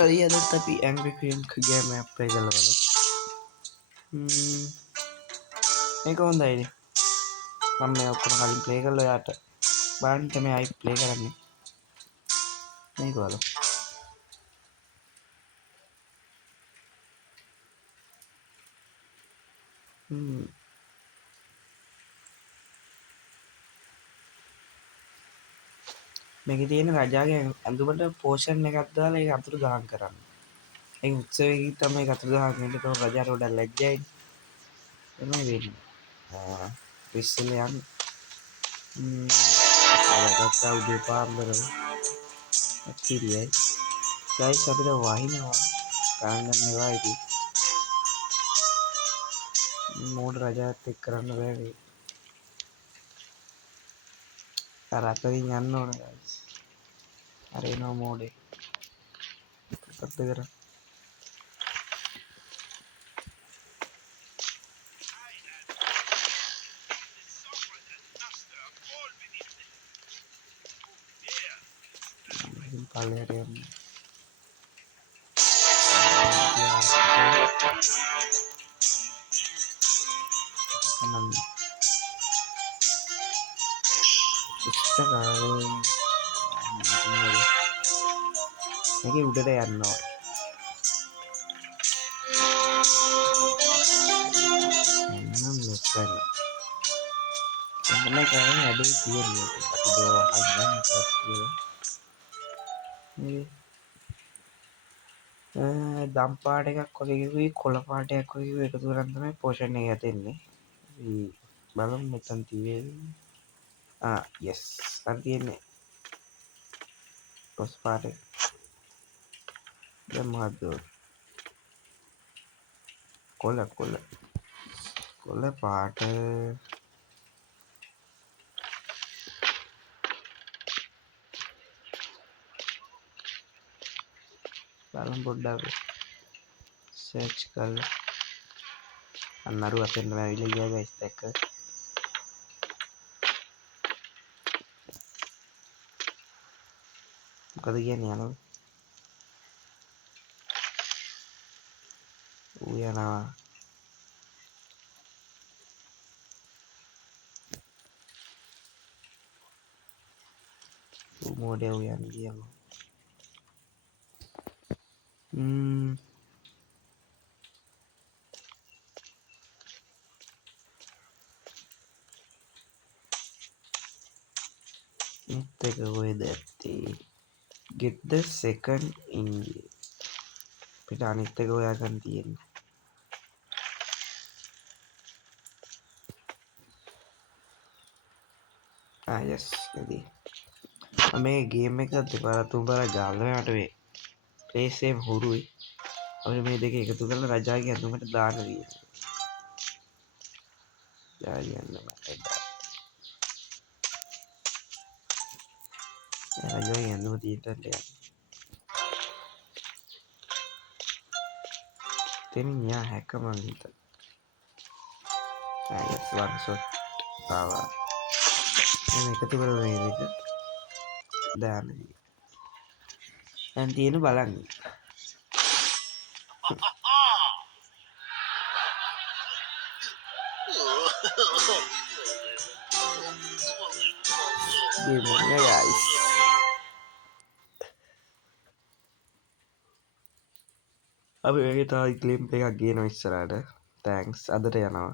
Iya tapi Angry Queen ke game apa ya kalau මේක හොඳයිනේ මම මේ ඔක්කොම කලින් ප්ලේ කරලා ඔයාට බලන්න තමයි ආයි ප්ලේ කරන්නේ මේක බලන්න මේකේ තියෙන රජාගේ ඇඳුමට පෝෂන් එකක් දාලා ඒක අතුරු දහන් කරන්න ඒක උත්සවයකින් තමයි ඒක අතුරු දහන් වෙන්නේ ඒක රජාට වඩා ලැජ්ජයි එමේ වෙන්නේ පිස්සල යන්න ගත්තා උදේ පාන්දරම ඇක්ටිරියයි ගයිස් අපිට වහිනවා ගාන්න ගන්න එවා ඉතින් මෝඩ රජාත් එක්ක කරන්න බෑ මේ අර අතරින් යන්න ඕන ගයිස් අර එනවා මෝඩේ මොකක්ද කරන්නේ පල්ලෙහාට යන්න අනන්න පුස්තකාලේ මේකේ උඩට යන්න ඕන එන්නම් මෙතන එන්න කරන්නේ අඩේ තියෙන්නේ අපි දේව හදන්න මේ දම් පාට එකක් වගේ කිව්වේ කොළ පාටයක් වගේ කිව්වේ එකතු කරන් තමයි පෝෂන් එක යතෙන්නේ අපි බලමු මෙතන තියෙන්නේ yes අර තියෙන්නේ කොස් පාට දැන් මොකද්ද කොළ පාට බලමු පොඩ්ඩක් සර්ච් කරලා අන්නරු අතෙන් ඇවිල්ලා ගියා ගයිස් දැක්ක මොකද කියන්නේ යනවා ඌ යනවා ඌ මොඩේ ඌ යන්නේ ගියම එක කොහෙද ඇත්තේ get the second in අපිට අනිත් එක හොයාගන්න තියෙන්නේ yes ඉතින් මේ ගේම් එක දෙපාරක් තුන් පාරක් ගාලා මට මේ ප්ලේ සේම් හුරුයි අපි මේ දෙක එකතු කරලා රජාගේ ඇඳුමට දාන්න තියෙනවා රජාගේ ඇඳුමට රජාගේ ඇඳුම තියෙන්නට යන්න තෙමින් යා හැක මං හිතන yes one shot ආවා මම එකතු කරලා මේ දෙක දාන්න දැන් තියෙන බලන්න gimana guys අපි මේක තව ක්ලිප් එකක් ගේනවා ඉස්සරහට තෑන්ක්ස් අදට යනවා